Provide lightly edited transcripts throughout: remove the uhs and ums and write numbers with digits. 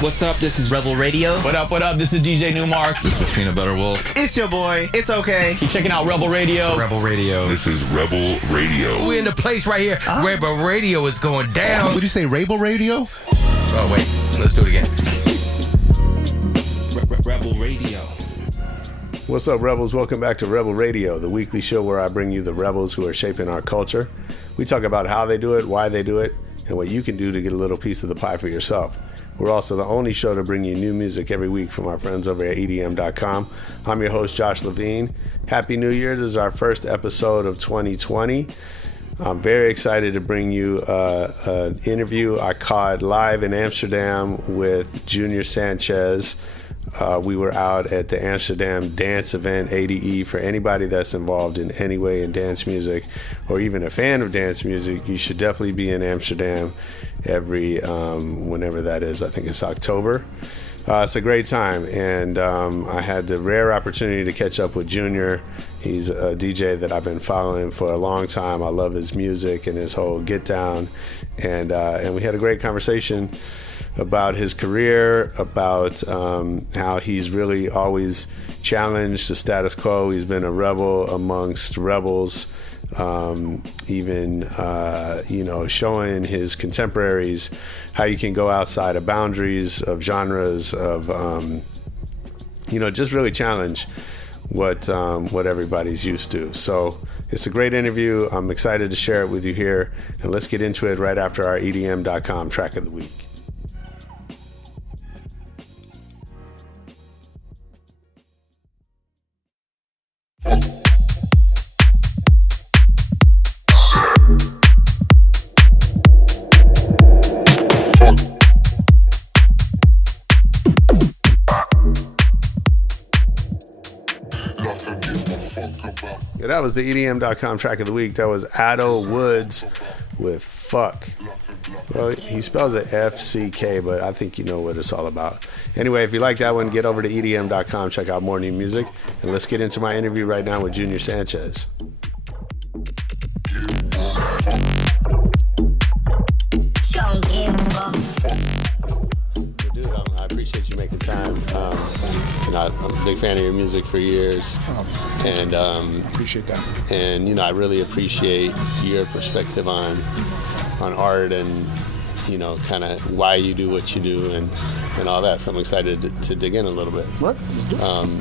What's up? This is Rebel Radio. What up? What up? This is DJ Newmark. This is Peanut Butter Wolf. It's your boy. It's okay. Keep checking out Rebel Radio. Rebel Radio. This is Rebel Radio. We're in the place right here. Rebel Radio is going down. Did you say Rebel Radio? Oh, wait. Let's do it again. Rebel Radio. What's up, Rebels? Welcome back to Rebel Radio, the weekly show where I bring you the rebels who are shaping our culture. We talk about how they do it, why they do it, and what you can do to get a little piece of the pie for yourself. We're also the only show to bring you new music every week from our friends over at EDM.com. I'm your host, Josh Levine. Happy New Year. This is our first episode of 2020. I'm very excited to bring you an interview I caught live in Amsterdam with Junior Sanchez. We were out at the Amsterdam Dance Event, ADE. For anybody that's involved in any way in dance music or even a fan of dance music, you should definitely be in Amsterdam every whenever that is. I think it's October. It's a great time, and I had the rare opportunity to catch up with Junior. He's a DJ that I've been following for a long time. I love his music and his whole get down, and we had a great conversation about his career, about how he's really always challenged the status quo. He's been a rebel amongst rebels, even showing his contemporaries how you can go outside of boundaries of genres of just really challenge what everybody's used to. So it's a great interview. I'm excited to share it with you here, and let's get into it right after our EDM.com track of the week. That was the EDM.com track of the week. That was Addo Woods with Fuck. Well, he spells it F-C-K, but I think you know what it's all about. Anyway, if you like that one, get over to EDM.com, check out more new music, and let's get into my interview right now with Junior Sanchez. Dude, I appreciate you making time. I'm a big fan of your music for years, and I appreciate that. And I really appreciate your perspective on art and kind of why you do what you do and all that. So I'm excited to dig in a little bit. What?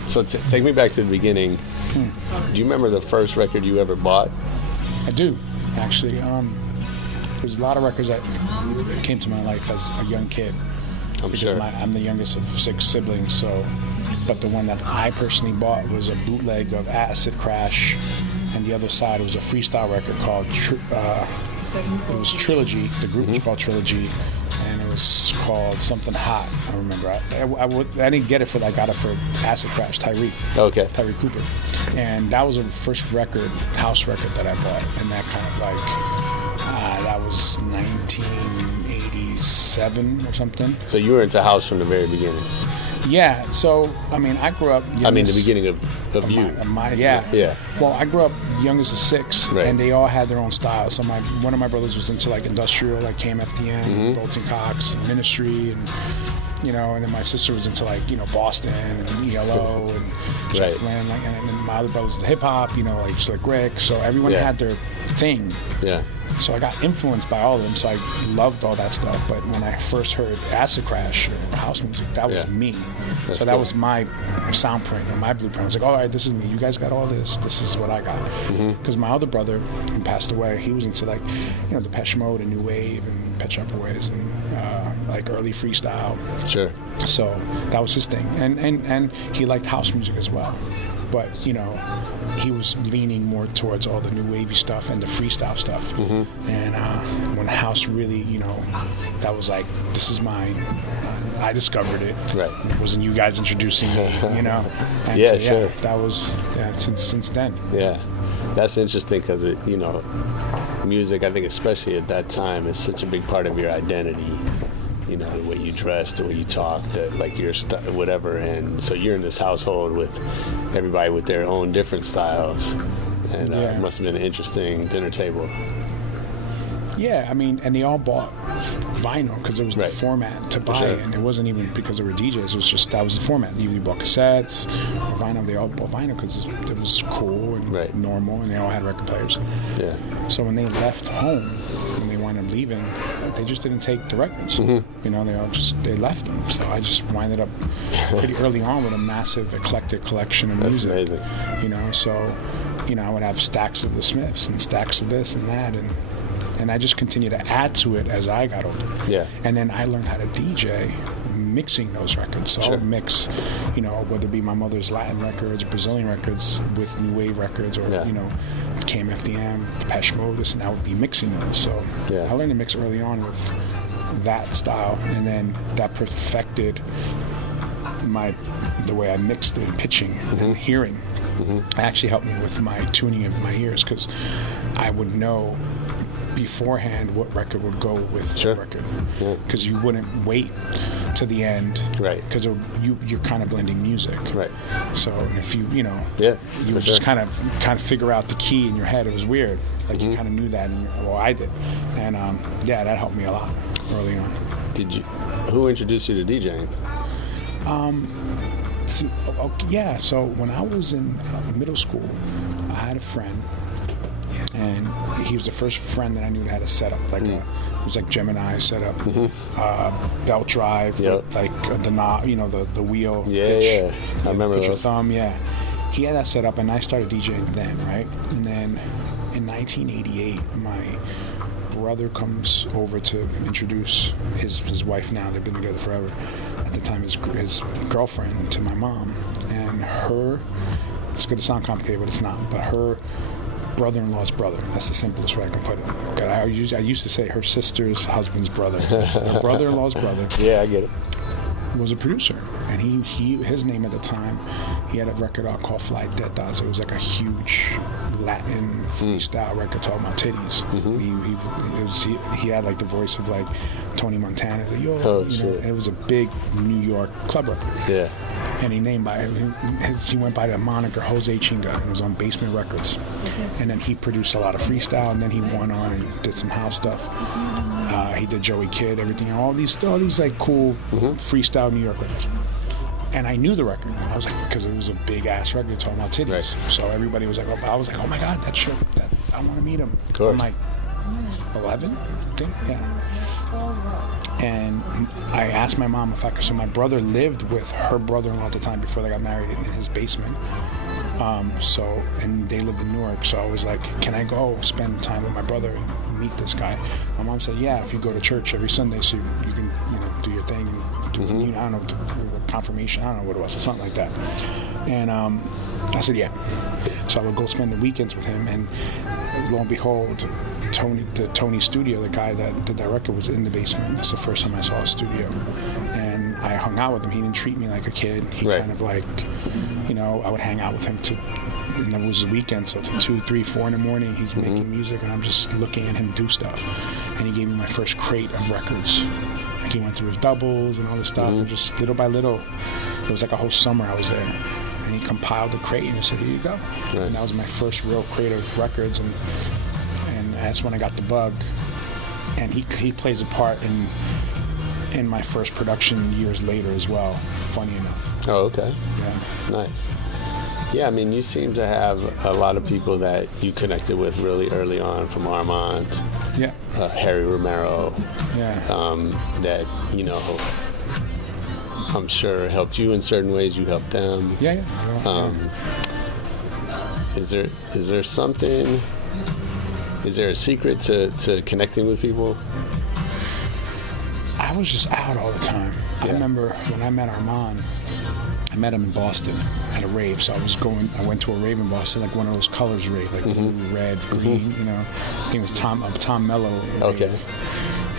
So take me back to the beginning. Do you remember the first record you ever bought? I do, actually. There's a lot of records that came to my life as a young kid. I'm sure. I'm the youngest of 6 siblings, but the one that I personally bought was a bootleg of Acid Crash, and the other side was a freestyle record called it was Trilogy. The group was called Trilogy, and it was called something hot. I remember. I didn't get it I got it for Acid Crash, Tyreek. Okay. Tyreek Cooper, and that was the first record, house record that I bought, and that kind of that was 1987 or something. So you were into house from the very beginning. Yeah, so, I grew up... the beginning of you. Yeah. Well, I grew up youngest of 6, right. And they all had their own style. So one of my brothers was into, industrial, KMFDM, Volton Cox, and Ministry, and then my sister was into, Boston, and ELO, and Jeff Lynne, and then my other brother was into hip-hop, Slick Rick. So everyone had their thing. Yeah. So I got influenced by all of them, so I loved all that stuff. But when I first heard Acid Crash or house music, that was me. That's so that was my sound print or my blueprint. I was like, all right, this is me. You guys got all this. This is what I got. Because my other brother, who passed away, he was into Depeche Mode and New Wave and Pet Shop Boys and early freestyle. Sure. So that was his thing. And he liked house music as well. But, he was leaning more towards all the new wavy stuff and the freestyle stuff. And when house really, that was this is mine. I discovered it. Right. It wasn't you guys introducing me, And yeah, sure. That was, since then. Yeah. That's interesting because, music, I think especially at that time, is such a big part of your identity. The way you dress, the way you talk, your whatever. And so you're in this household with everybody with their own different styles. And it must have been an interesting dinner table. Yeah, I mean, and they all bought vinyl because it was the Right. format to buy sure. it, and it wasn't even because they were DJs. It was just that was the format. You either bought cassettes or vinyl. They all bought vinyl because it was cool and Right. normal, and they all had record players. Yeah. So when they left home, when they wound up leaving, they just didn't take the records. Mm-hmm. You know, they left them. So I just winded up pretty early on with a massive eclectic collection of That's music. amazing. You know, so I would have stacks of the Smiths and stacks of this and that, and I just continued to add to it as I got older. Yeah. And then I learned how to DJ mixing those records. So I would mix, whether it be my mother's Latin records, Brazilian records with new wave records, or KMFDM, Depeche Mode, this, and I would be mixing those. So I learned to mix early on with that style, and then that perfected the way I mixed and pitching and hearing. It actually helped me with my tuning of my ears, because I would know beforehand what record would go with the record, because you wouldn't wait to the end, right? Because you're kind of blending music, right? So if you you would just kind of figure out the key in your head. It was weird, like you kind of knew that, I did, and that helped me a lot early on. Who introduced you to DJing? So when I was in middle school, I had a friend, and he was the first friend that I knew that had a setup, like it was like Gemini setup, belt drive, with like the knob, the wheel. Yeah, I remember put those. your thumb. Yeah, he had that set up, and I started DJing then, right? And then in 1988, my brother comes over to introduce his wife. Now they've been together forever. At the time, his girlfriend to my mom, and it's going to sound complicated, but it's not. But her brother-in-law's brother. That's the simplest way I can put it. Okay, I used to say her sister's husband's brother. Her brother-in-law's brother. Yeah, I get it. Was a producer, and his name at the time, he had a record out called Fly Tetas. It was like a huge Latin freestyle record talking about titties. He had like the voice of like Tony Montana. Like, it was a big New York club record. Yeah. And he went by the moniker Jose Chinga, and was on Basement Records. And then he produced a lot of freestyle, and then he went on and did some house stuff. He did Joey Kidd, everything, all these like cool freestyle New York records. And I knew the record. I was like, because it was a big ass record talking about titties. Right. So everybody was like, I was like, oh my God, that I want to meet him. Of course. I'm like 11, I think, yeah. And I asked my mom if I could. So my brother lived with her brother-in-law at the time before they got married in his basement. And they lived in Newark. So I was like, can I go spend time with my brother and meet this guy? My mom said, yeah, if you go to church every Sunday, so you can do your thing and do communion. I don't know, confirmation. I don't know what it was, or something like that. And I said, yeah. So I would go spend the weekends with him, and lo and behold, Tony studio, the guy that did that record, was in the basement. That's the first time I saw his studio, and I hung out with him. He didn't treat me like a kid. He kind of like, I would hang out with him and it was the weekend, so to 2, 3, 4 in the morning, he's making music, and I'm just looking at him do stuff. And he gave me my first crate of records. Like, he went through his doubles and all this stuff, and just little by little, it was like a whole summer I was there. And he compiled the crate, and he said, here you go. Right. And that was my first real crate of records, and that's when I got the bug. And he plays a part in my first production years later as well, funny enough. Oh, okay. Yeah. Nice. Yeah, I mean, you seem to have a lot of people that you connected with really early on, from Armand, Harry Romero, that, I'm sure helped you in certain ways, you helped them. Yeah. Is there something, is there a secret to connecting with people? I was just out all the time. I remember when I met Armand, I met him in Boston at a rave. So I went to a rave in Boston, like one of those colors rave, like blue, red, green, I think it was Tom Mello rave. Okay.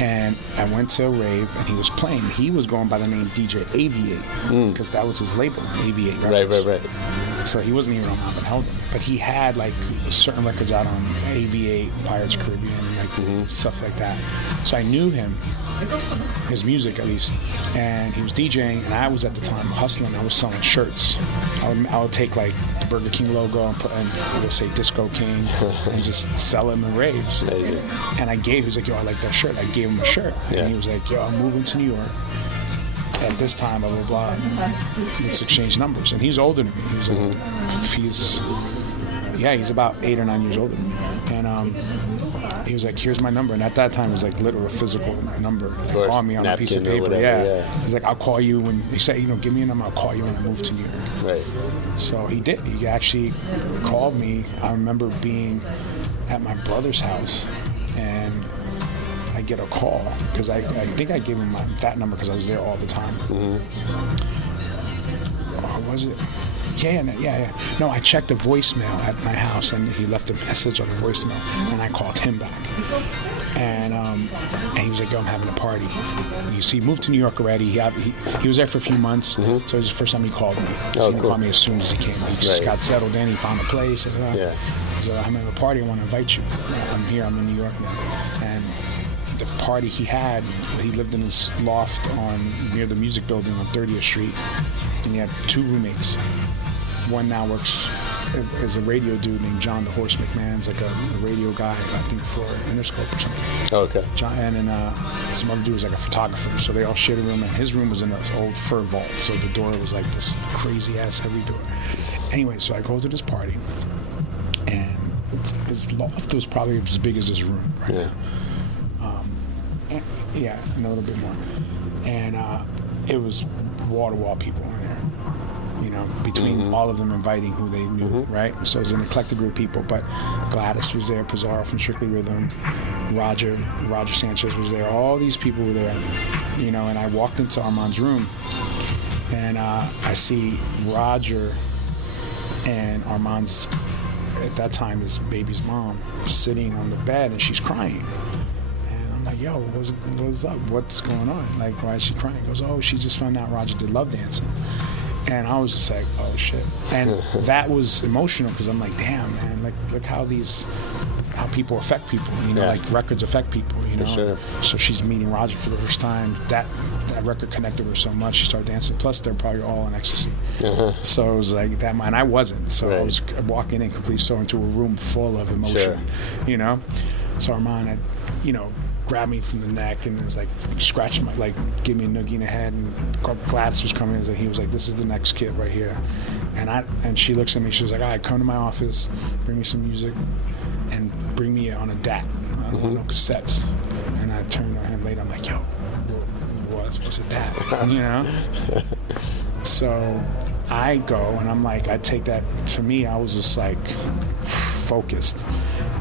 And I went to a rave, and he was playing. He was going by the name DJ Aviate, because that was his label, Aviate Records. Right. So he wasn't even on Armand van Helden. But he had like certain records out on AV8, Pirates Caribbean, like stuff like that. So I knew him, his music at least, and he was DJing, and I was at the time hustling. I was selling shirts. I would take like Burger King logo and we'll say Disco King and just sell them in raves. Amazing. And he was like, yo, I like that shirt. I gave him a shirt. Yeah. And he was like, yo, I'm moving to New York at this time, blah, blah, blah. Let's exchange numbers. And he's older than me. He's like, he's about 8 or 9 years older than me. And he was like, here's my number. And at that time, it was like literally a physical number. Call me on a piece of paper. Whatever, He's like, I'll call you when, he said, give me a number, I'll call you when I move to New York. Right. So he did. He actually called me. I remember being at my brother's house, and I get a call, because I think I gave him that number because I was there all the time. Or was it? Yeah. No, I checked the voicemail at my house, and he left a message on the voicemail, and I called him back. And he was like, yo, I'm having a party. You see, he moved to New York already. He was there for a few months, so it was the first time he called me. So he called me as soon as he came. He just got settled in. He found a place. And, so I'm having a party. I want to invite you. I'm here. I'm in New York now. And the party he lived in his loft near the music building on 30th Street, and he had 2 roommates. One now works as a radio dude named John the Horse McMahon's like a radio guy, I think for Interscope or something. Oh, okay. John, and some other dude was like a photographer, so they all shared a room, and his room was in this old fur vault, so the door was like this crazy ass heavy door. Anyway, so I go to this party, and his loft was probably as big as his room right now. Yeah, a little bit more. And it was wall-to-wall people in there, between all of them inviting who they knew, right? So it was an eclectic group of people, but Gladys was there, Pizarro from Strictly Rhythm, Roger Sanchez was there, all these people were there, and I walked into Armand's room, and I see Roger and Armand's, at that time, his baby's mom, sitting on the bed, and she's crying. Like, yo, what's up? What's going on? Like, why is she crying? He goes, oh, she just found out Roger did love dancing. And I was just like, oh, shit. And that was emotional, because I'm like, damn, man, like, look how people affect people, like records affect people, For sure. So she's meeting Roger for the first time. That record connected her so much, she started dancing. Plus, they're probably all in ecstasy. So it was like that, and I wasn't. So I was walking in completely so into a room full of emotion, So Armand had, grabbed me from the neck and it was like scratched my, like, give me a noogie in the head, and Gladys was coming and he was like, this is the next kid right here. And she looks at me, she was like, all right, come to my office, bring me some music, and bring me on a DAT. I don't want no cassettes. And I turned to him later, I'm like, yo, what's a DAT? So I go and I'm like, I take that, to me, I was just like focused.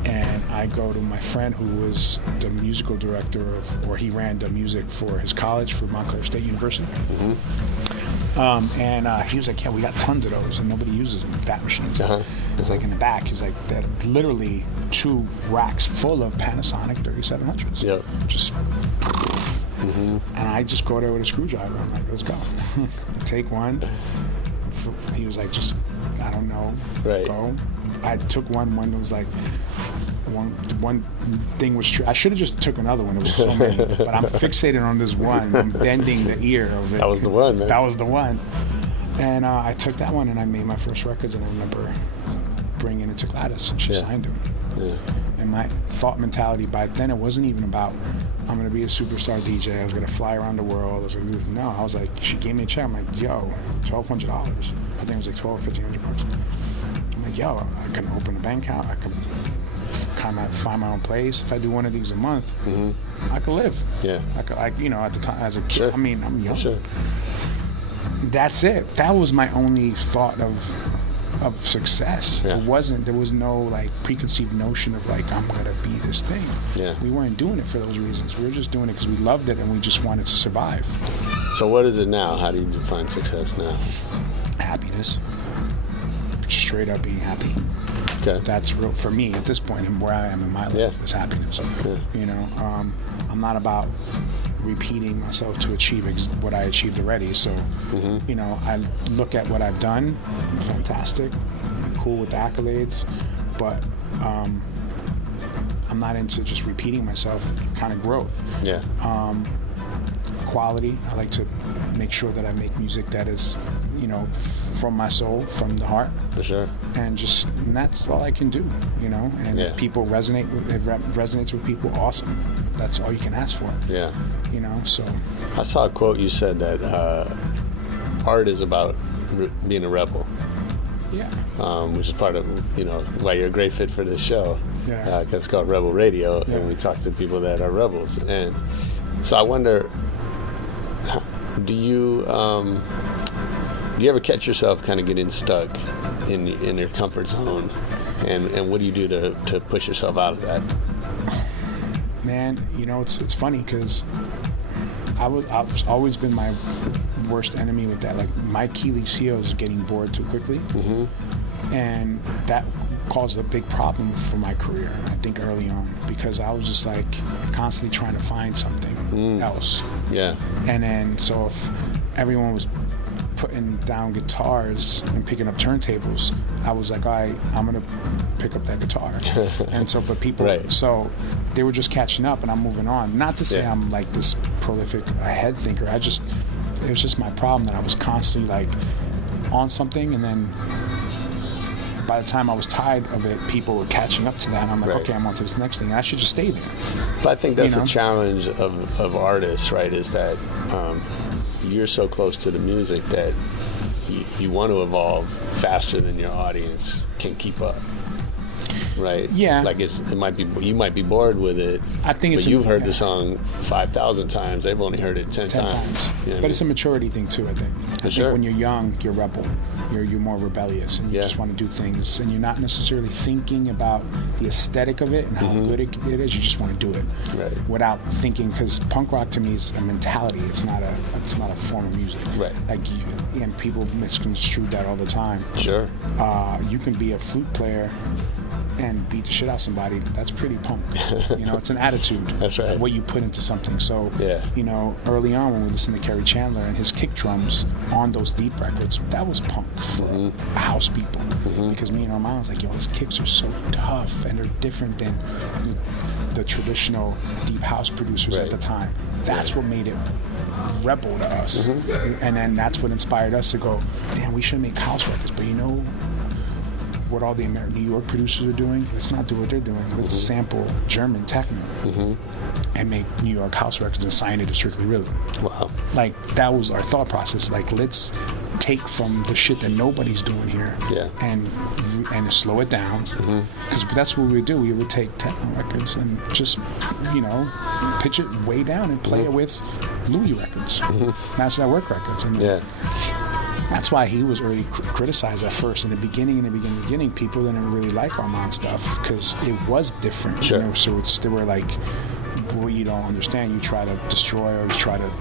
And I go to my friend who was the musical director or he ran the music for his college, for Montclair State University. And he was like, yeah, we got tons of those and nobody uses them, DAT machines. It's like in the back, he's like, that literally 2 racks full of Panasonic 3700s. Yep. Just, and I just go there with a screwdriver. I'm like, let's go. I take one. He was like, just, I don't know, go. I took one was like, one thing was true. I should have just took another one. There was so many, but I'm fixated on this one. I'm bending the ear of it. That was the one, man. That was the one. And I took that one and I made my first records, and I remember bringing it to Gladys and she signed them. And my thought mentality back then, it wasn't even about, I'm going to be a superstar DJ. I was going to fly around the world. I was like, she gave me a check. I'm like, yo, $1,200. I think it was like $1,200 or $1,500. I'm like, yo, I can open a bank account. I can kind of find my own place. If I do one of these a month, I could live. Yeah. I could, at the time, as a kid, sure. I mean, I'm young. Sure. That's it. That was my only thought of success. Yeah. There was no like preconceived notion of like, I'm gonna be this thing. Yeah. We weren't doing it for those reasons. We were just doing it because we loved it and we just wanted to survive. So what is it now? How do you define success now? Happiness. Straight up being happy. Okay. That's real for me at this point and where I am in my life is happiness. Yeah. I'm not about repeating myself to achieve what I achieved already. So, I look at what I've done, fantastic, I'm cool with the accolades, but I'm not into just repeating myself, kind of growth. Yeah. quality. I like to make sure that I make music that is, from my soul, from the heart. For sure. And that's all I can do, And if people if it resonates with people, awesome. That's all you can ask for. Yeah. So. I saw a quote. You said that art is about being a rebel. Yeah. Which is part of, why you're a great fit for this show. Yeah. 'Cause it's called Rebel Radio, yeah. and we talk to people that are rebels. And so I wonder, do you ever catch yourself kind of getting stuck in your comfort zone? And what do you do to push yourself out of that? Man, it's funny because I've always been my worst enemy with that. Like, my Achilles heel is getting bored too quickly. Mm-hmm. And that caused a big problem for my career, I think, early on, because I was just like constantly trying to find something else. Yeah. And then, so if everyone was putting down guitars and picking up turntables, I was like, all right, I'm gonna pick up that guitar. And so, but people, right. So they were just catching up, and I'm moving on. Not to say I'm like this prolific head thinker. It was just my problem that I was constantly like on something, and then by the time I was tired of it, people were catching up to that, and I'm like, right. Okay, I'm on to this next thing. And I should just stay there. But I think that's the challenge of artists, right? Is that you're so close to the music that you want to evolve faster than your audience can keep up, right? Yeah. Like you might be bored with it. I think but you've heard the song 5,000 times. They've only heard it 10 times. But it's a maturity thing too, I think. I think when you're young, you're rebel. You're more rebellious, and you just want to do things, and you're not necessarily thinking about the aesthetic of it and how good it is. You just want to do it without thinking, because punk rock to me is a mentality. It's not a form of music. Right. Like, and people misconstrue that all the time. Sure. You can be a flute player and beat the shit out of somebody. That's pretty punk. It's an attitude. That's right. What you put into something. So, early on when we listened to Kerry Chandler and his kick drums on those deep records, that was punk for house people. Because me and Armand was like, his kicks are so tough, and they're different than the traditional deep house producers at the time. That's what made it rebel to us. And then that's what inspired us to go, damn, we should make house records. But what all the New York producers are doing, let's not do what they're doing. Let's sample German techno and make New York house records and sign it to Strictly Rhythm. Wow. Like, that was our thought process. Like, let's take from the shit that nobody's doing here and slow it down. Because that's what we would do. We would take techno records and just, pitch it way down and play it with Louie records, Master Network records. And that's why he was already criticized at first. In the beginning, people didn't really like Armand stuff because it was different. Sure. So they were like, well, you don't understand. You try to destroy or you try to,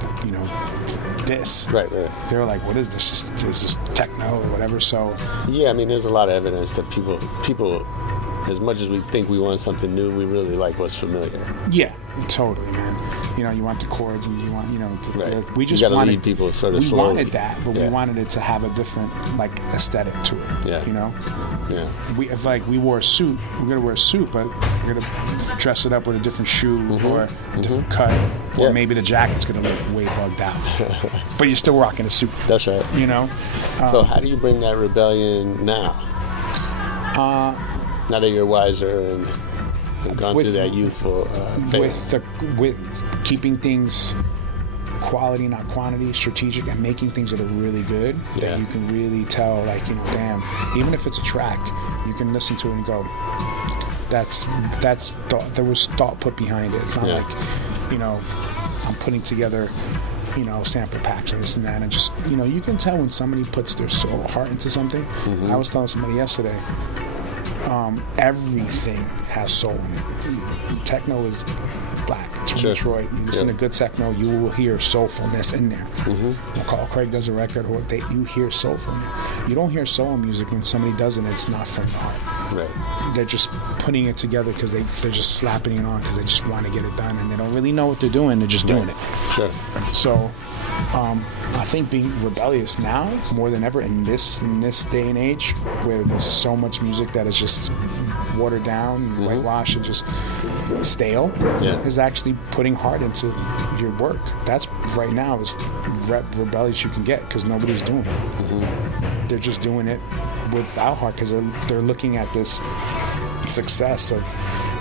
diss. Right. They were like, what is this? Is this techno or whatever? So. Yeah, there's a lot of evidence that people, as much as we think we want something new, we really like what's familiar. Yeah, totally, man. You want the chords, and you want, we just wanted wanted people sort of we slowly. wanted that, but we wanted it to have a different aesthetic to it. Yeah. If we wore a suit, we're gonna wear a suit, but we're gonna dress it up with a different shoe or a different cut, or maybe the jacket's gonna look way bugged out. But you're still rocking a suit. That's right. So how do you bring that rebellion now? Now that you're wiser and gone through that youthful phase. With keeping things quality, not quantity, strategic, and making things that are really good, that you can really tell, damn, even if it's a track, you can listen to it and go, that's thought, there was thought put behind it. It's not like, I'm putting together, sample packs and this and that, and just, you can tell when somebody puts their soul, heart into something. I was telling somebody yesterday, everything has soul in it. Techno is black. It's from Detroit. You listen to good techno, you will hear soulfulness in there. Carl Craig does a record, or you hear soulful in it. You don't hear soul music when somebody does it and it's not from the heart. Right. They're just putting it together because they're just slapping it on because they just want to get it done, and they don't really know what they're doing. They're just doing it. Sure. So I think being rebellious now more than ever in this day and age, where there's so much music that is just watered down and whitewashed, and just stale Yeah. is actually putting heart into your work. That's right now is rebellious you can get because nobody's doing it. They're just doing it without heart because they're looking at this success of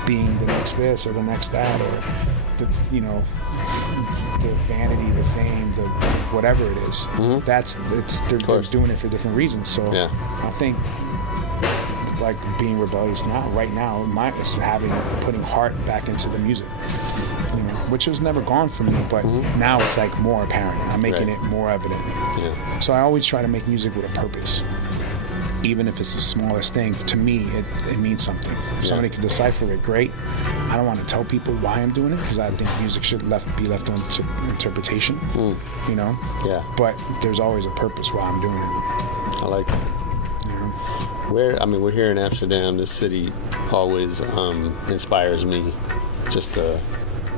being the next this or the next that or the vanity, the fame, the whatever it is. They're doing it for different reasons. So I think like being rebellious right now is putting heart back into the music, which was never gone from me, but now it's like more apparent. I'm making it more evident. Yeah. So I always try to make music with a purpose. Even if it's the smallest thing, to me, it means something. If somebody can decipher it, great. I don't want to tell people why I'm doing it because I think music should be left to interpretation, Yeah. But there's always a purpose why I'm doing it. I like that. We're here in Amsterdam. This city always inspires me. Just there's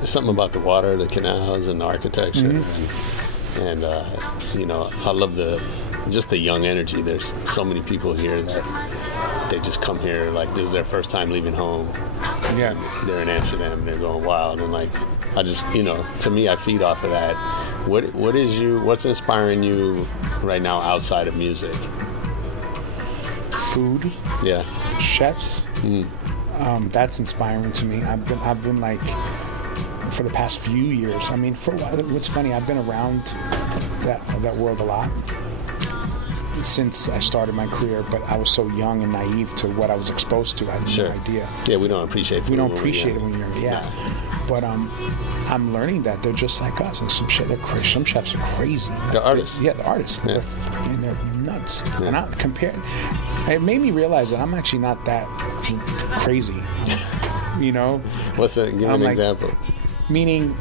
something about the water, the canals, and the architecture, and I love the young energy. There's so many people here that they just come here like this is their first time leaving home. Yeah, they're in Amsterdam and they're going wild, and like I just to me I feed off of that. What's inspiring you right now outside of music? Food. Yeah. Chefs. That's inspiring to me. I've been like for the past few years. I mean, for a while, what's funny, I've been around that world a lot since I started my career, but I was so young and naive to what I was exposed to. I had no idea. Yeah, we don't appreciate food. We don't appreciate it when you're young. Yeah. But I'm learning that they're just like us, and some chefs are crazy. They're artists. They're artists. Yeah. They're nuts. Yeah. And I'm comparing. It made me realize that I'm actually not that crazy. What's that? Give me an example. Meaning,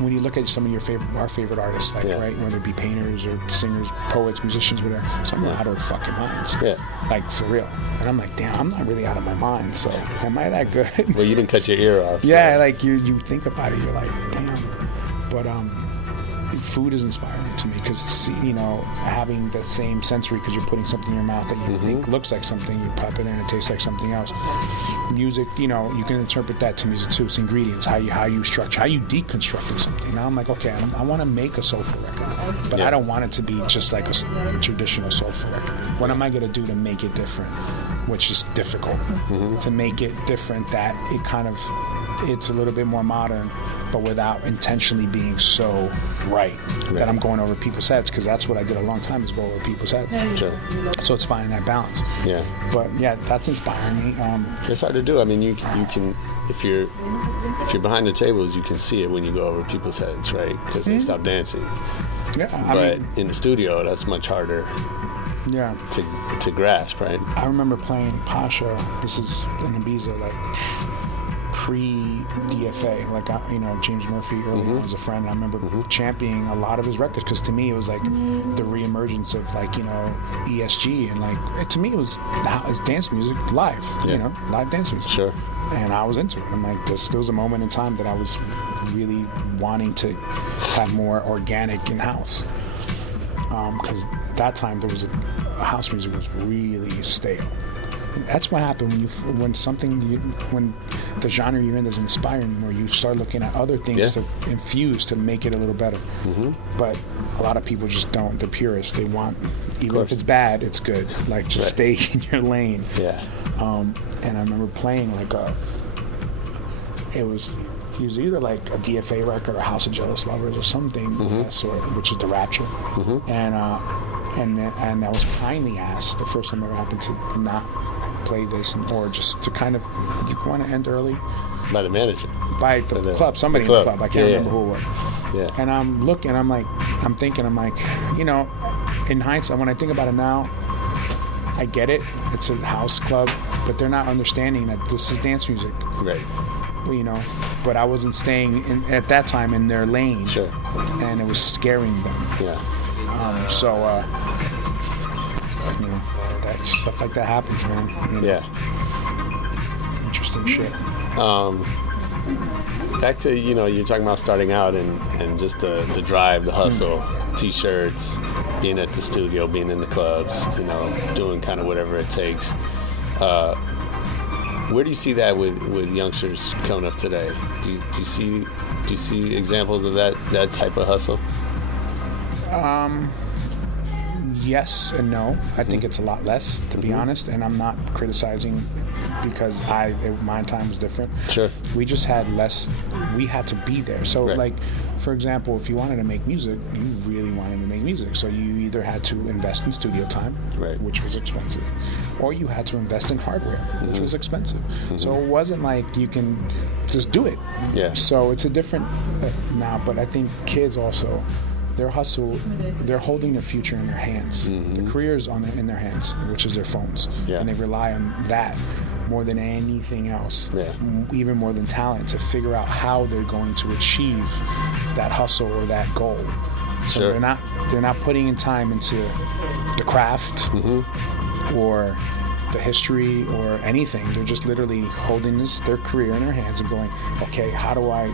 when you look at some of our favorite artists, like right, whether it be painters or singers, poets, musicians, whatever, some are out of their fucking minds. Yeah. Like for real. And I'm like, damn, I'm not really out of my mind. So am I that good? Well, you didn't cut your ear off. Yeah, so. Like you think about it, you're like, damn. But food is inspiring to me because having the same sensory because you're putting something in your mouth that you think looks like something, you pop it in, it tastes like something else. Music, you can interpret that to music too. It's ingredients, how you structure, how you deconstructing something. Now I'm like, okay, I want to make a soulful record, but I don't want it to be just like a traditional soulful record. What am I going to do to make it different? Which is difficult to make it different. That it's a little bit more modern, but without intentionally being so right that I'm going over people's heads, because that's what I did a long time, is go over people's heads. Sure. So it's finding that balance. Yeah. But yeah, that's inspiring me. It's hard to do. I mean, you can if you're behind the tables, you can see it when you go over people's heads, right? Because they stop dancing. Yeah. But in the studio, that's much harder. Yeah. To grasp, right? I remember playing Pasha. This is in Ibiza, like pre-DFA, like James Murphy early on as a friend. I remember championing a lot of his records because to me it was like the reemergence of ESG, and like to me it was dance music live, live dance music. Sure. And I was into it. I'm like, there was a moment in time that I was really wanting to have more organic in house, because at that time there was house music was really stale. That's what happened when the genre you're in doesn't inspire anymore. You start looking at other things to infuse to make it a little better. But a lot of people just don't. They're purists. They want, even if it's bad, it's good. Like just stay in your lane. Yeah. And I remember playing it was either like a DFA record or House of Jealous Lovers or something of that sort, which is The Rapture. And I was kindly asked the first time it ever happened to not play this, or just to kind of, you want to end early? By the manager. By the club, somebody in the club. I can't remember who it was. Yeah. And I'm looking, I'm like, in hindsight, when I think about it now, I get it. It's a house club, but they're not understanding that this is dance music. Right. But I wasn't staying at that time in their lane. Sure. And it was scaring them. Yeah. That stuff like that happens, man. Yeah. It's interesting shit. Back to, you're talking about starting out and just the drive, the hustle, T-shirts, being at the studio, being in the clubs, doing kind of whatever it takes. Where do you see that with youngsters coming up today? Do you see examples of that type of hustle? Yes and no. I think it's a lot less, to be honest, and I'm not criticizing because my time was different. Sure. We just had less. We had to be there. So, like, for example, if you wanted to make music, you really wanted to make music. So you either had to invest in studio time, which was expensive, or you had to invest in hardware, which was expensive. So it wasn't like you can just do it. Yeah. So it's a different now, but I think kids also, their hustle, they're holding their future in their hands. The career is in their hands, which is their phones. Yeah. And they rely on that more than anything else, even more than talent, to figure out how they're going to achieve that hustle or that goal. So they're not putting in time into the craft or the history or anything. They're just literally holding their career in their hands and going, okay, how do I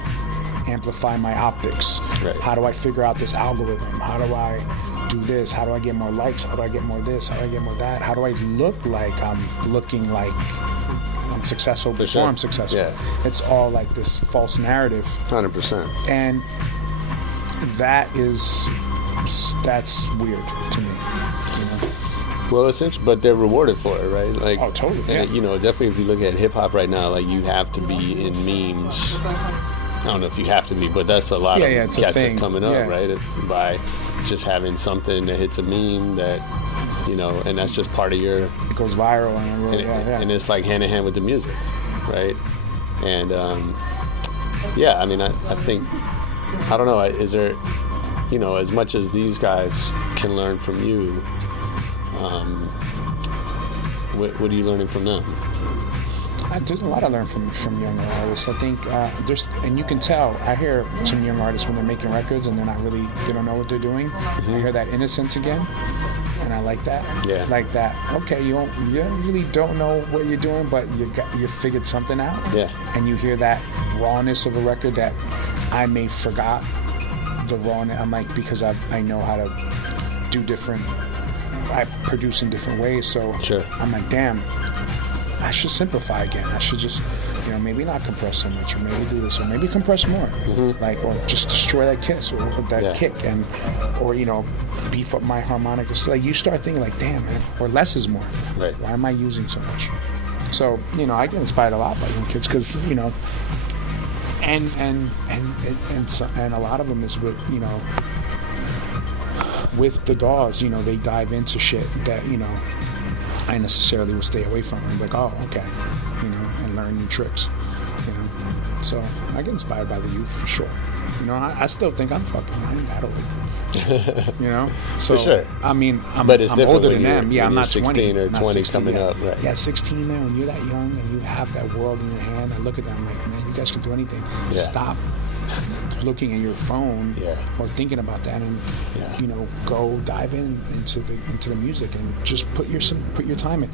amplify my optics? How do I figure out this algorithm? How do I do this? How do I get more likes? How do I get more this? How do I get more that? How do I look like I'm looking like I'm successful before I'm successful? Yeah. It's all like this false narrative. 100%. And that's weird to me, you know? Well, it's interesting, but they're rewarded for it, right? Like, oh, totally. And, you know, definitely if you look at hip hop right now, like, you have to be in memes. I don't know if you have to be, but that's a lot of cats are coming up, right? By just having something that hits a meme that, you know, and that's just part of your... It goes viral. And it's like hand in hand with the music, right? And, I mean, I think, I don't know, is there, you know, as much as these guys can learn from you, what are you learning from them? There's a lot I learned from younger artists. I think and you can tell. I hear some young artists when they're making records and they don't know what they're doing. I hear that innocence again, and I like that. Yeah. Like that. Okay, you really don't know what you're doing, but you figured something out. Yeah. And you hear that rawness of a record that I may forgot the rawness. I'm like, because I know how to do different. I produce in different ways, so I'm like, damn. I should simplify again. I should just, you know, maybe not compress so much, or maybe do this, or maybe compress more, like, or just destroy that kiss or that kick, and, or, you know, beef up my harmonic. Like, you start thinking like, damn, man, or less is more. Right. Why am I using so much? So, you know, I get inspired a lot by young kids because, you know, and a lot of them is with, you know, with the DAWs, you know, they dive into shit that, you know, I necessarily would stay away from. I'm like, oh, okay, you know, and learn new tricks, you know. So I get inspired by the youth for sure. You know, I still think I ain't that old. You know, so for sure. I mean, I'm when older than them. Yeah, I'm not 16 20 or 20 coming up. Right. Yeah, 16, man. When you're that young and you have that world in your hand, I look at them like, man, you guys can do anything. Yeah. Stop looking at your phone or thinking about that, and you know, go dive into the music and just put your time in.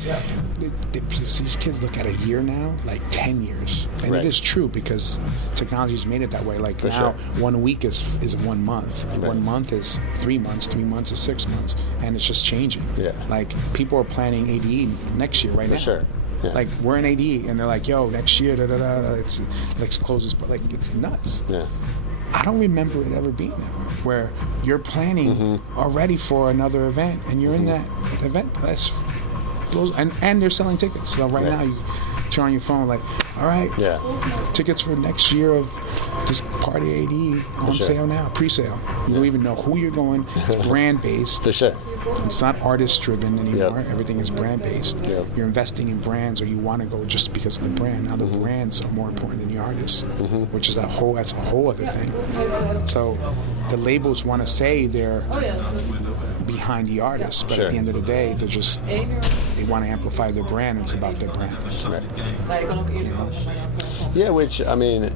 These kids look at a year now like 10 years, and it is true because technology's made it that way. Like, for now, 1 week is 1 month, 1 month is 3 months, 3 months is 6 months, and it's just changing. Like, people are planning ADE next year right now. Sure. Yeah. Like, we're in ADE, and they're like, yo, next year, it's like closes, but like, it's nuts. Yeah. I don't remember it ever being that, where you're planning already for another event, and you're in that event. That's blows, and they're selling tickets. So right now, you turn on your phone, like, all right, tickets for next year of this party AD on sale now, pre-sale. You don't even know who you're going. It's brand based. For sure. It's not artist driven anymore. Everything is brand based. You're investing in brands, or you want to go just because of the brand. Now the brands are more important than the artist, which is that's a whole other thing. So the labels want to say they're behind the artist, but at the end of the day, they want to amplify their brand. It's about their brand. Right. You know? Yeah, which, I mean,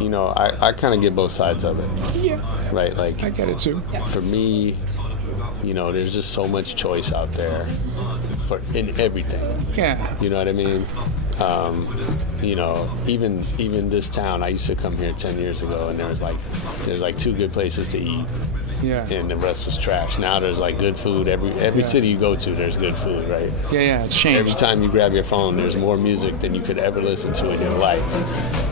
you know, I kind of get both sides of it. Yeah. Right, like, I get it too. For me, you know, there's just so much choice out there in everything. Yeah. You know what I mean? You know, even this town, I used to come here 10 years ago, and there's like 2 good places to eat. Yeah. and the rest was trash. Now there's like good food. Every city you go to, there's good food, right? Yeah, it's changed. Every time you grab your phone, there's more music than you could ever listen to in your life.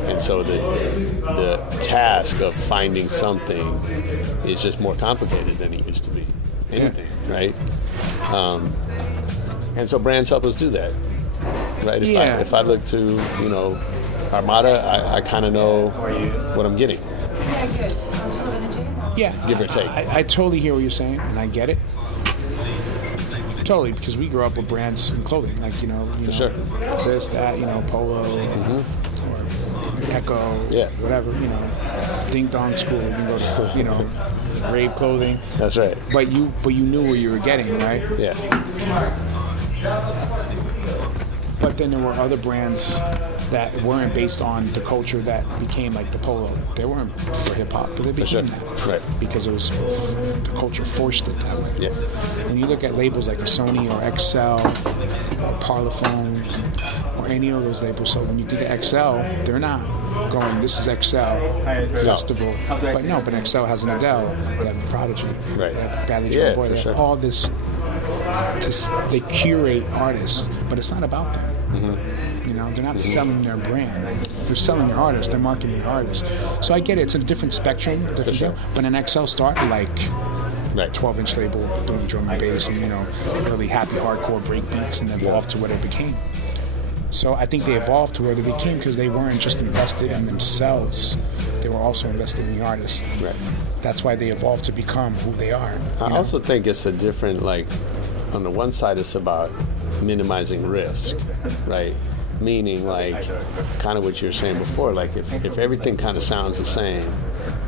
And so the task of finding something is just more complicated than it used to be. Anything, right? And so brands help us do that, right? If I look to, Armada, I kind of know what I'm getting. Yeah. Give or take. I totally hear what you're saying, and I get it. Totally, because we grew up with brands in clothing, like, For sure. this, that, Polo, or Echo, whatever, Ding Dong School, you can go to, rave clothing. That's right. But you knew what you were getting, right? Yeah. But then there were other brands that weren't based on the culture that became like the Polo. They weren't for hip hop, but they became that. Right. Because it was the culture forced it that way. Yeah. And you look at labels like a Sony or XL or Parlophone or any of those labels. So when you think of XL, they're not going, this is XL Festival. But XL has an Adele. They have the Prodigy. Right. They have Bradley Joe Boy. They have all this. They curate artists, but it's not about them. They're not selling their brand. They're selling their artist. They're marketing their artist. So I get it. It's a different spectrum, deal. But an XL started like 12-inch label doing drum and bass and really happy hardcore break beats and evolved to what it became. So I think they evolved to where they became because they weren't just invested in themselves. They were also invested in the artist. Right. That's why they evolved to become who they are. I also think it's a different, on the one side it's about minimizing risk, right? Meaning kind of what you were saying before, if everything kind of sounds the same,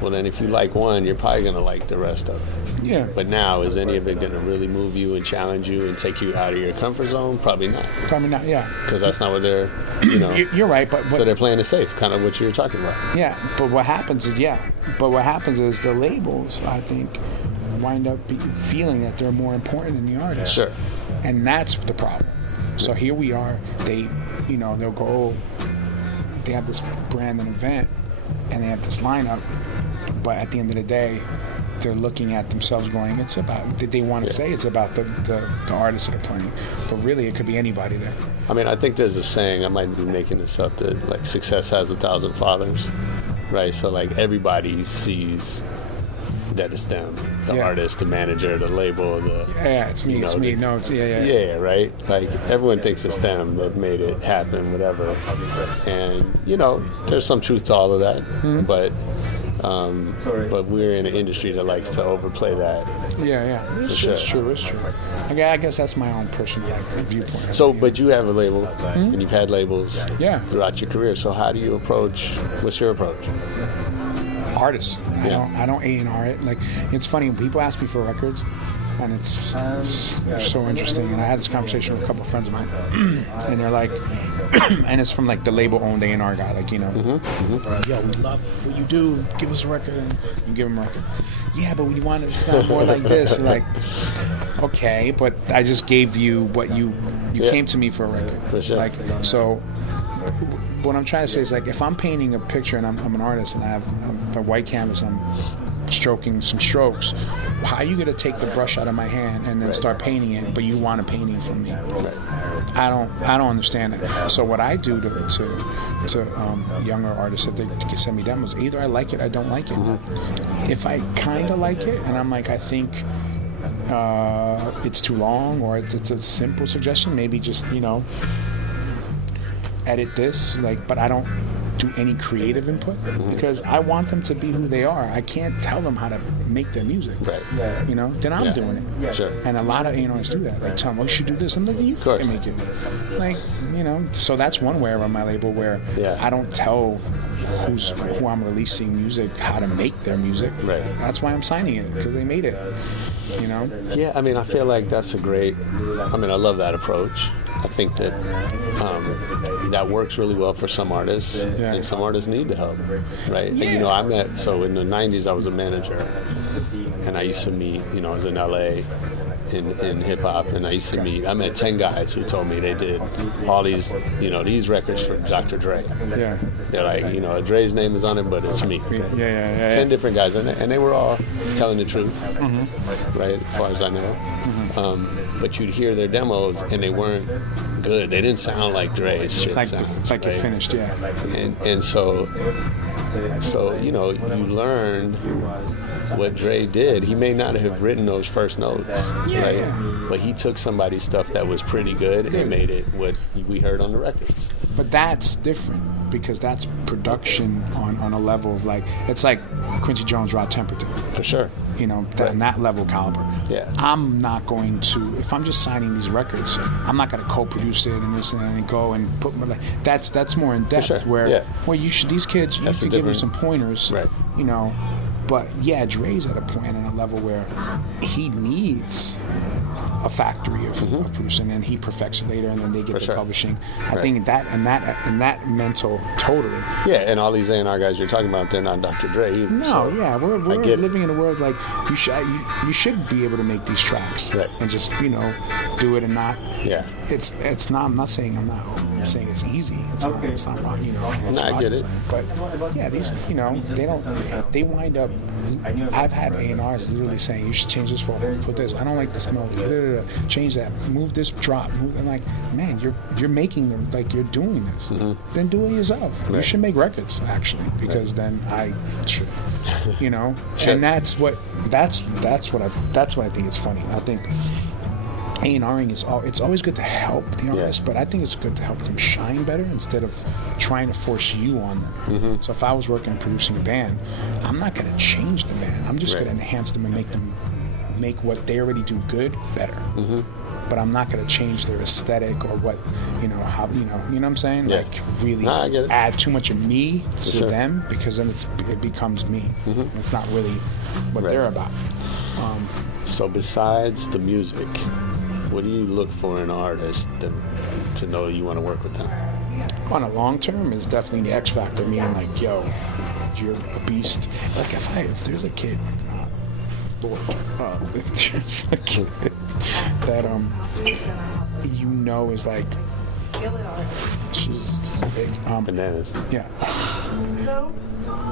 well then if you like one, you're probably going to like the rest of it. Yeah. But now, is any of it going to really move you and challenge you and take you out of your comfort zone? Probably not. Probably not, yeah. Because that's not what they're, You're right, but so they're playing it safe, kind of what you were talking about. Yeah, but what happens is the labels, I think, wind up feeling that they're more important than the artist. Sure. And that's the problem. So here we are, they'll go, they have this brand and event, and they have this lineup, but at the end of the day, they're looking at themselves going, it's about, they want to say it's about the artists that are playing, but really it could be anybody there. I mean, I think there's a saying, I might be making this up, that success has 1,000 fathers, right? So everybody sees that it's them, the artist, the manager, the label, it's me, it's me. No, it's yeah, right. Everyone thinks it's them that made it happen, whatever. And there's some truth to all of that, but we're in an industry that likes to overplay that. Yeah, it's true. Okay, I guess that's my own personal viewpoint. So, but you have a label, and you've had labels throughout your career. So, how do you approach? What's your approach? Artists. I don't A&R it. It's funny when people ask me for records, and it's so interesting. And I had this conversation with a couple of friends of mine, and they're like, and it's from the label-owned A&R guy, yo, we love what you do. Give us a record, and you give them a record. Yeah, but we wanted to sound more like this. You're okay, but I just gave you what you came to me for a record. For sure. So. What I'm trying to say is if I'm painting a picture and I'm an artist and I have a white canvas and I'm stroking some strokes, how are you going to take the brush out of my hand and then start painting it, but you want a painting from me? I don't understand it. So what I do to younger artists, if they can send me demos, either I like it, I don't like it. If I kind of like it and I'm I think it's too long or it's a simple suggestion, maybe just edit this, but I don't do any creative input because I want them to be who they are. I can't tell them how to make their music. Right. Then I'm doing it. Sure. And a lot of A&Rs do that. Tell them, you should do this. I'm you can make it. So that's one way around my label where I don't tell who I'm releasing music how to make their music. Right. That's why I'm signing it, because they made it. Yeah, I mean, I feel like that's I love that approach. I think that that works really well for some artists, and some artists need the help, right? Yeah. And, so in the 90s, I was a manager, and I used to meet, I was in LA in hip hop, and I met 10 guys who told me they did all these, these records for Dr. Dre. Yeah. They're Dre's name is on it, but it's me. Yeah. 10 different guys, and they were all telling the truth, right? As far as I know. But you'd hear their demos and they weren't good. They didn't sound like Dre's shit Like sounds, like right? it finished, yeah. And so you know, you learned what Dre did. He may not have written those first notes, right? But he took somebody's stuff that was pretty good and made it what we heard on the records. But that's different because that's production on a level of like, it's like Quincy Jones, Rod Temperton. For sure. You know, on that level caliber. Yeah. I'm not going to, if I'm just signing these records, I'm not going to co-produce it and this and that and go and put my, that's more in depth. sure. Where, Yeah. well, you should, these kids, you That's should a give them different- some pointers, Right. you know. But yeah, Dre's at a point and a level where he needs a factory of producing, and he perfects it later, and then they get For the sure. publishing. I Right. think that mental totally. Yeah, and all these A&R guys you're talking about, they're not Dr. Dre either. No, so yeah, we're get it. living in a world like you should be able to make these tracks Right. and just do it and not. Yeah. It's not. I'm not saying I'm not. I'm saying it's easy. It's not. It's not. It's I get it. But yeah, these they don't. They wind up. I've had A&Rs literally saying you should change this vocal, put this. I don't like this melody. Change that. Move this drop. Move. And like, man, you're making them like you're doing this. Then do it yourself. You Right. should make records actually because then I should. Sure. And that's what I think is funny. I think A&Ring it's always good to help the artist, but I think it's good to help them shine better instead of trying to force you on them. So if I was working and producing a band, I'm not going to change the band. I'm just Right. going to enhance them and make what they already do good better. But I'm not going to change their aesthetic or what how you know what I'm saying? Yeah. Like really No, I get it. add too much of me to sure. them because then it becomes me. It's not really what Right. they're about. So besides the music, what do you look for in an artist to know you want to work with them? On a long term is definitely the X factor, meaning like, yo, you're a beast. Like if there's a kid, Lord, if there's a kid that is like, she's big. Bananas. Yeah.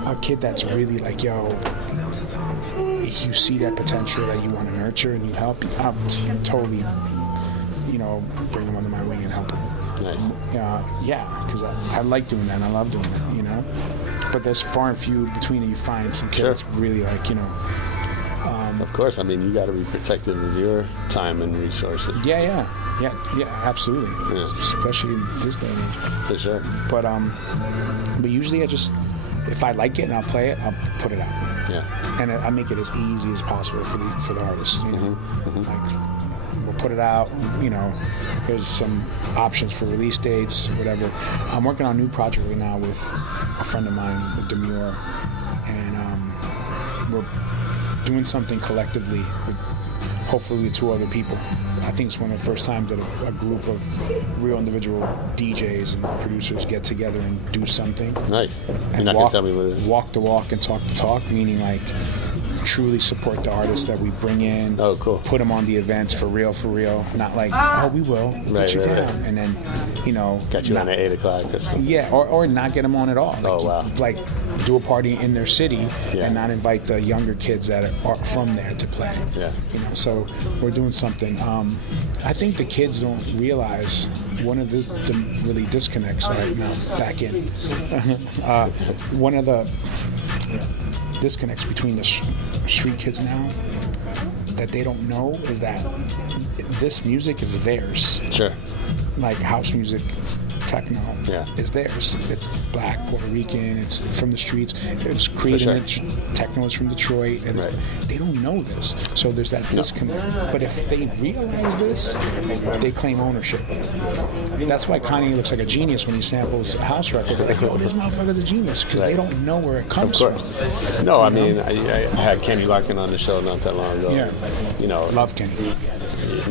A kid that's really like, yo, you see that potential that you want to nurture and you help, I'm totally, bring them under my wing and help them. Nice. Yeah, because I like doing that and I love doing it, But there's far and few between that you find some kid Sure. that's really like, Of course, I mean, you got to be protective of your time and resources. yeah, absolutely. Yeah. Especially in this day and age. For sure. But usually if I like it and I'll play it, I'll put it out. Yeah. And I make it as easy as possible for the artist. Like we'll put it out. Here's some options for release dates, whatever. I'm working on a new project right now with a friend of mine, with Demure, and we're doing something collectively with hopefully 2 other people. I think it's one of the first times that a group of real individual DJs and producers get together and do something. Nice. You're And not going to tell me what it is. walk the walk and talk the talk, meaning like truly support the artists that we bring in. Oh, cool. Put them on the events for real, not like, we will put Right, you right, down, right. and then Got you on at 8 o'clock or something. yeah, or not get them on at all. Like, Oh, wow. Like do a party in their city Yeah. and not invite the younger kids that are from there to play. Yeah. So we're doing something. I think the kids don't realize one of the really disconnects right now. Back in one of the disconnects between the street kids now that they don't know is that this music is theirs. Sure. Like house music, techno is theirs. It's black, Puerto Rican, it's from the streets. It's created techno is from Detroit, and they don't know this. So there's that disconnect. But if they realize this, they claim ownership. That's why Kanye looks like a genius when he samples a house record. They're like, oh, this motherfucker's a genius, because they don't know where it comes from. No, I mean, I had Kenny Larkin on the show not that long ago. Yeah. Love Kenny.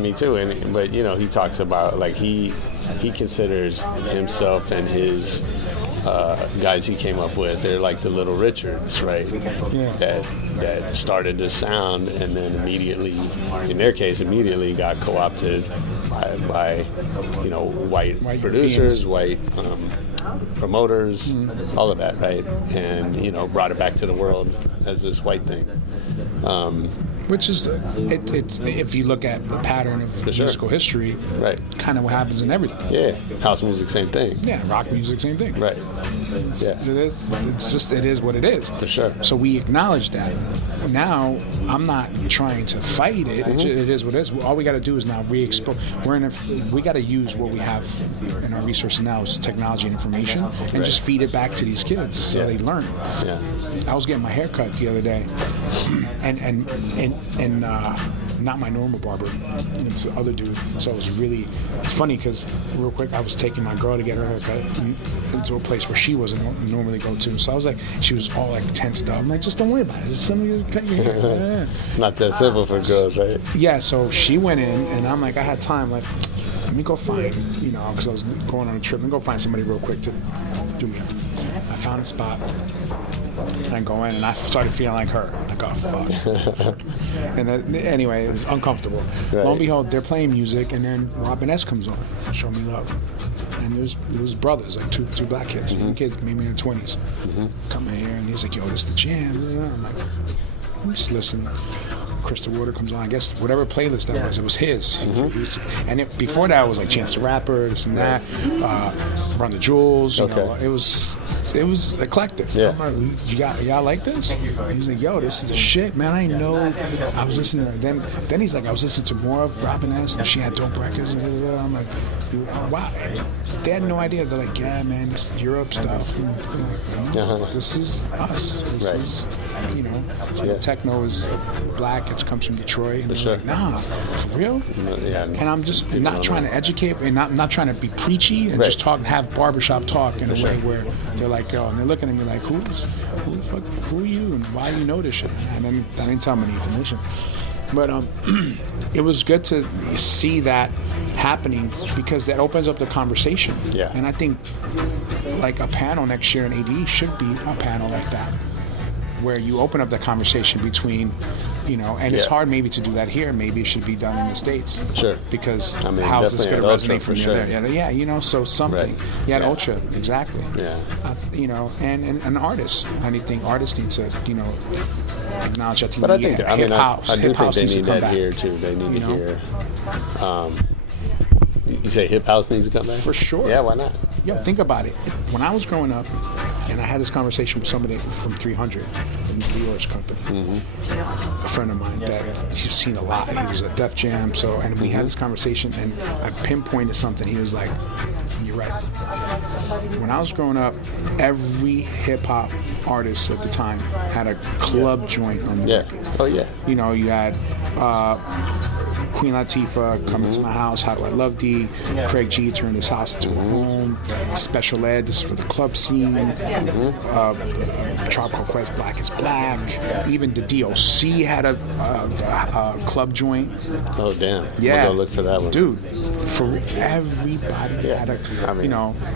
Me too. But he talks about like he considers himself and his guys he came up with, they're like the Little Richards, right? Yeah. That started the sound and then immediately got co-opted by white producers, white promoters, all of that, right? And, brought it back to the world as this white thing. Which is, it's if you look at the pattern of musical history, right, kind of what happens in everything. Yeah, house music, same thing. Yeah, rock music, same thing. Right. Yeah. It is. It's just, it is what it is. For sure. So we acknowledge that. Now, I'm not trying to fight it. It is what it is. All we got to do is now re-expose. We got to use what we have in our resources now is technology and information, and just feed it back to these kids so they learn. Yeah. I was getting my hair cut the other day, and not my normal barber. It's the other dude. So it's funny because real quick, I was taking my girl to get her haircut into a place where she wasn't normally go to. So I was like, she was all like tensed up. I'm like, just don't worry about it. Just somebody cut your hair. It's not that simple for girls, right? Yeah. So she went in, and I'm like, I had time. Like, let me go find, because I was going on a trip. Let me go find somebody real quick to do me up. I found a spot. And I go in, and I started feeling like her. Like, oh, fuck. And then, anyway, it was uncomfortable. Right. Lo and behold, they're playing music, and then Robin S. comes on, Show Me Love. And it was brothers, like two black kids, kids maybe in their 20s. Come in here, and he's like, yo, this is the jam. I'm like, I'm just listening. Crystal Water comes on. I guess whatever playlist that was, it was his. Before that, it was like Chance the Rapper, this and that, Run the Jewels. You know, it was eclectic. Yeah. I'm like, y'all like this? And he's like, yo, this is the shit, man. I know. I was listening to then he's like, I was listening to more of Robin S. and she had dope records. I'm like, wow. They had no idea. They're like, yeah, man, this is Europe stuff. This is us. This is, techno is black. It comes from Detroit. And sure. Like, nah, for real? Yeah. And I'm just not trying to educate and not trying to be preachy and just talk and have barbershop talk in a way where they're like, yo, and they're looking at me like, who are you and why do you know this shit? And then I didn't tell them any information. But it was good to see that happening because that opens up the conversation. Yeah. And I think like a panel next year in ADE should be a panel like that, where you open up the conversation between, and it's hard maybe to do that here. Maybe it should be done in the States. Sure. Because how is this going to resonate from there? Yeah, so something. Right. Yeah, Ultra, exactly. Yeah. And an artist. I think artists need to, acknowledge that. But I think, hip house. I do think they need that back. here too. They need to hear. You say hip house needs to come back? For sure. Yeah, why not? Yo, think about it. When I was growing up, and I had this conversation with somebody from 300, from the Leor's company, a friend of mine that he's seen a lot. He was at Def Jam, and we had this conversation, and I pinpointed something. He was like, "You're right." When I was growing up, every hip hop artist at the time had a club joint on the record. Oh yeah. You had Queen Latifah, Coming to My House, How Do I Love D, Craig G turned his house into a home, Special Ed, this is for the club scene, Tribe Called Quest, Black is Black, even the DOC had a club joint. Oh damn. Yeah. We'll go look for that one. Dude, for everybody had a,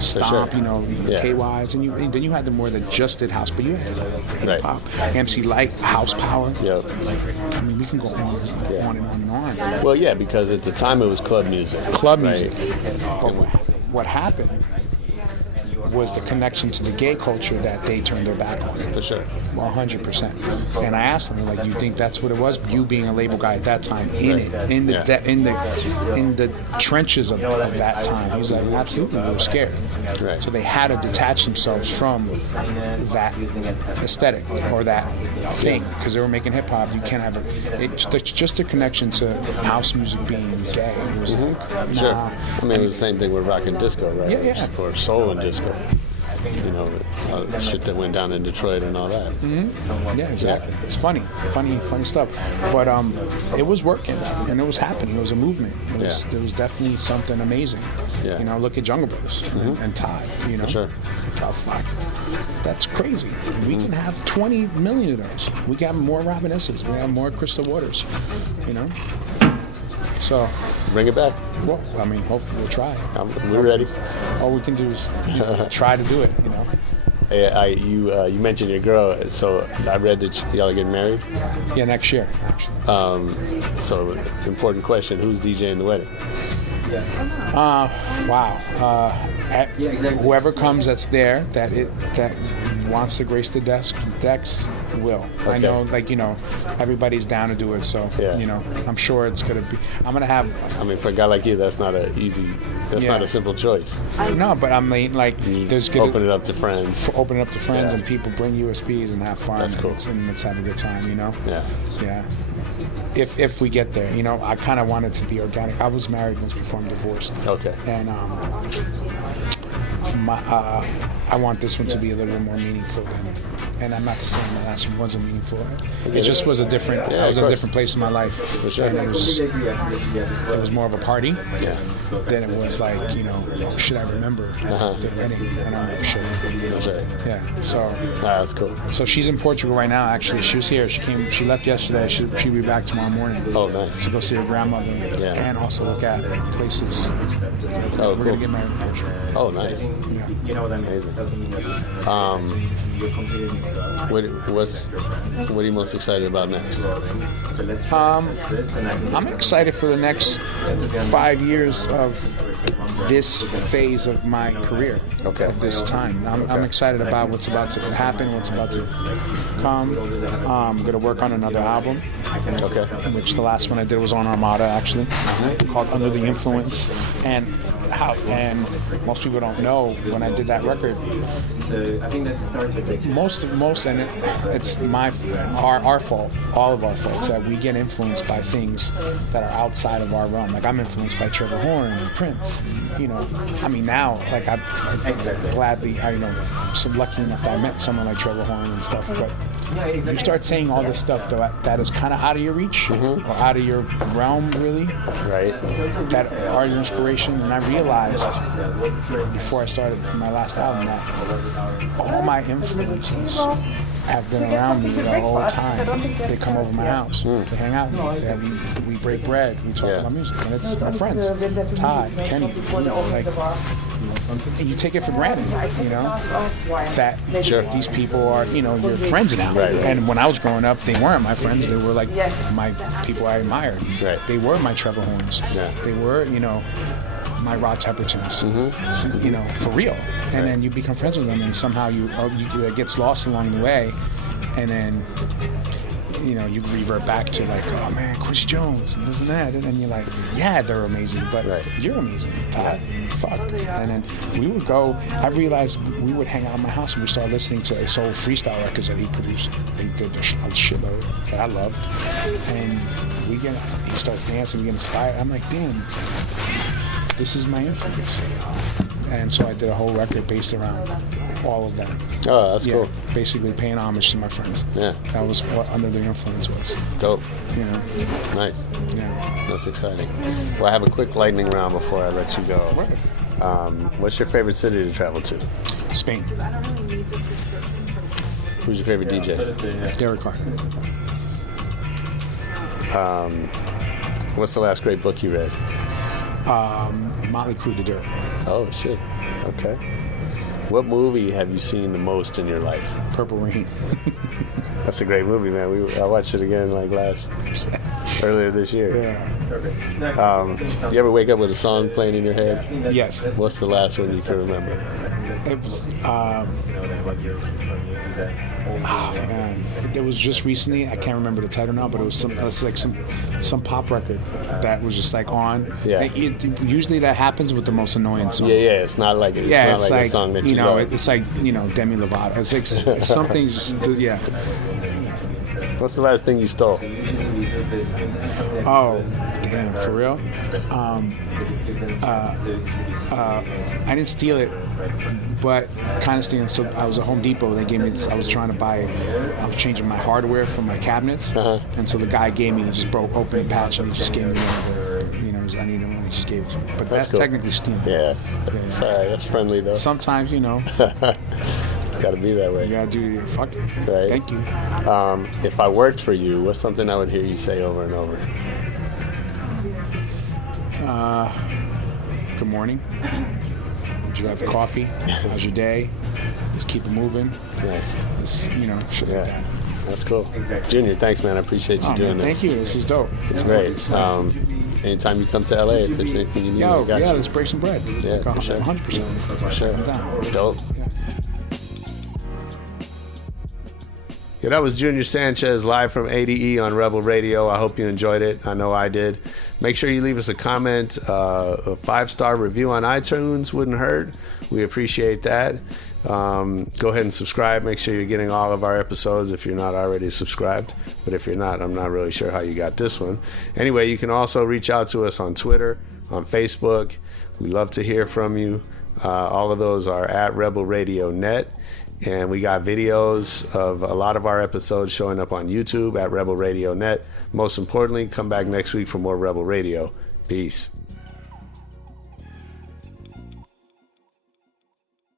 Stomp, KYs, and then you had the more that just did house, but you had hip hop, MC Light, House Power. Yep. I mean, we can go on and on and on. Well, yeah, because at the time it was club music. Club music. But what happened was the connection to the gay culture that they turned their back on. For sure. 100%. And I asked them, like, you think that's what it was? You being a label guy at that time, in the trenches of that time. He was like, absolutely, they were scared. Right. So they had to detach themselves from that aesthetic or that thing because they were making hip hop. You can't have just a connection to house music being gay. It was like, nah. Sure. I mean, it was the same thing with rock and disco, right? Yeah. Or soul and disco. Shit that went down in Detroit and all that. Mm-hmm. Yeah, exactly. It's funny stuff. But it was working and it was happening. It was a movement. There was definitely something amazing. Yeah. Look at Jungle Brothers and Todd. For sure. Oh, fuck. That's crazy. We can have 20 million of those. We got more Robin S's. We have more Crystal Waters. So bring it back. Well, I mean, hopefully we'll try. We're ready. All we can do is try to do it. Hey, you mentioned your girl, so I read that y'all are getting married. Yeah, next year, actually. So important question: who's DJing the wedding? Wow. Whoever comes that's there that wants to grace the decks will. Okay. I know, everybody's down to do it. So, I'm sure it's gonna be. I'm gonna have. I mean, for a guy like you, that's not a simple choice. No, but I mean, there's good. Open it up to friends. Open it up to friends, and people bring USBs and have fun. That's cool. And let's have a good time. Yeah. Yeah. If we get there, I kind of want it to be organic. I was married once before I'm divorced. Okay. And I want this one to be a little bit more meaningful than. And I'm not saying the last one wasn't meaningful. It just was a different. I was in a different place in my life. For sure. And it was more of a party. Yeah. Then it was should I remember the wedding? I don't know. Should. That's right. Yeah. So. That's cool. So she's in Portugal right now. Actually, she was here. She left yesterday. She'll be back tomorrow morning. Oh, nice. To go see her grandmother and also look at places. Oh, We're gonna get married in Portugal. Oh, nice. Yeah. Amazing. What are you most excited about next? I'm excited for the next 5 years of this phase of my career. Okay. Of this time. I'm excited about what's about to happen, what's about to come. I'm going to work on another album. Okay. Which the last one I did was on Armada, actually, called Under the Influence. And most people don't know when I did that record. And it's our fault, all of our faults, that we get influenced by things that are outside of our realm. Like I'm influenced by Trevor Horn and Prince. Now, I'm gladly, I'm so lucky enough that I met someone like Trevor Horn and stuff. But you start saying all this stuff that is kind of out of your reach or out of your realm, really. Right. That are your inspiration, and I realized before I started my last album that all my influences have been around me the whole time. They come over my house, they hang out with me, we break bread, we talk about music, and it's my friends, Todd, Kenny, and you take it for granted, that these people are, your friends now. Right. And when I was growing up, they weren't my friends. They were like my people I admired. Right. They were my Trevor Horns. Yeah. They were, my Rod Tempertons, for real. And then you become friends with them, and somehow it gets lost along the way, and then you revert back to oh man, Quincy Jones and this and that, and then you're like, yeah, they're amazing, but you're amazing, Todd. Fuck. And then we would go. I realized we would hang out in my house and we started listening to his old freestyle records that he produced. He did a shitload that I love, and he starts dancing, we get inspired. I'm like, damn, this is my influence. And so I did a whole record based around all of that. Oh, that's cool. Basically paying homage to my friends. Yeah. That was what Under the Influence was. Dope. Nice. Yeah. That's exciting. Well, I have a quick lightning round before I let you go. What's your favorite city to travel to? Spain. Who's your favorite DJ? Derek Carr. What's the last great book you read? Motley Crue, The Dirt. Oh, shit. Okay. What movie have you seen the most in your life? Purple Rain. That's a great movie, man. I watched it again earlier this year. Yeah. You ever wake up with a song playing in your head? Yes. What's the last one you can remember? It was, man. It was just recently, I can't remember the title now, but it was some pop record that was just on. Yeah. Usually that happens with the most annoying song. Yeah, it's not like a song that you love. It's like, Demi Lovato. It's like something just, yeah. What's the last thing you stole? Oh, damn, for real? I didn't steal it, but kind of stealing. So I was at Home Depot. They gave me this. I was changing my hardware for my cabinets, and so the guy gave me, he just broke open a patch, and he just gave me one of the, I needed one. He just gave it to me. But that's cool. technically stealing. Yeah. It's all right. That's friendly though. Sometimes, Got to be that way. You gotta do fuck it. Right. Thank you. If I worked for you, what's something I would hear you say over and over? Good morning. Did you have coffee? How's your day? Let's keep it moving. Nice. Shit like that. That's cool. Junior, thanks, man. I appreciate you doing man, this. Thank you. This is dope. It's great. anytime you come to LA, if there's anything you need, Yo, I got you. let's break some bread. Yeah, for sure. 100%. For sure. I'm down. Dope. Yeah. Yeah, that was Junior Sanchez live from ADE on Rebel Radio. I hope you enjoyed it. I know I did. Make sure you leave us a comment. A 5-star review on iTunes wouldn't hurt. We appreciate that. Go ahead and subscribe. Make sure you're getting all of our episodes if you're not already subscribed. But if you're not, I'm not really sure how you got this one. Anyway, you can also reach out to us on Twitter, on Facebook. We love to hear from you. All of those are at Rebel Radio Net. And we got videos of a lot of our episodes showing up on YouTube at Rebel Radio Net. Most importantly, come back next week for more Rebel Radio. Peace.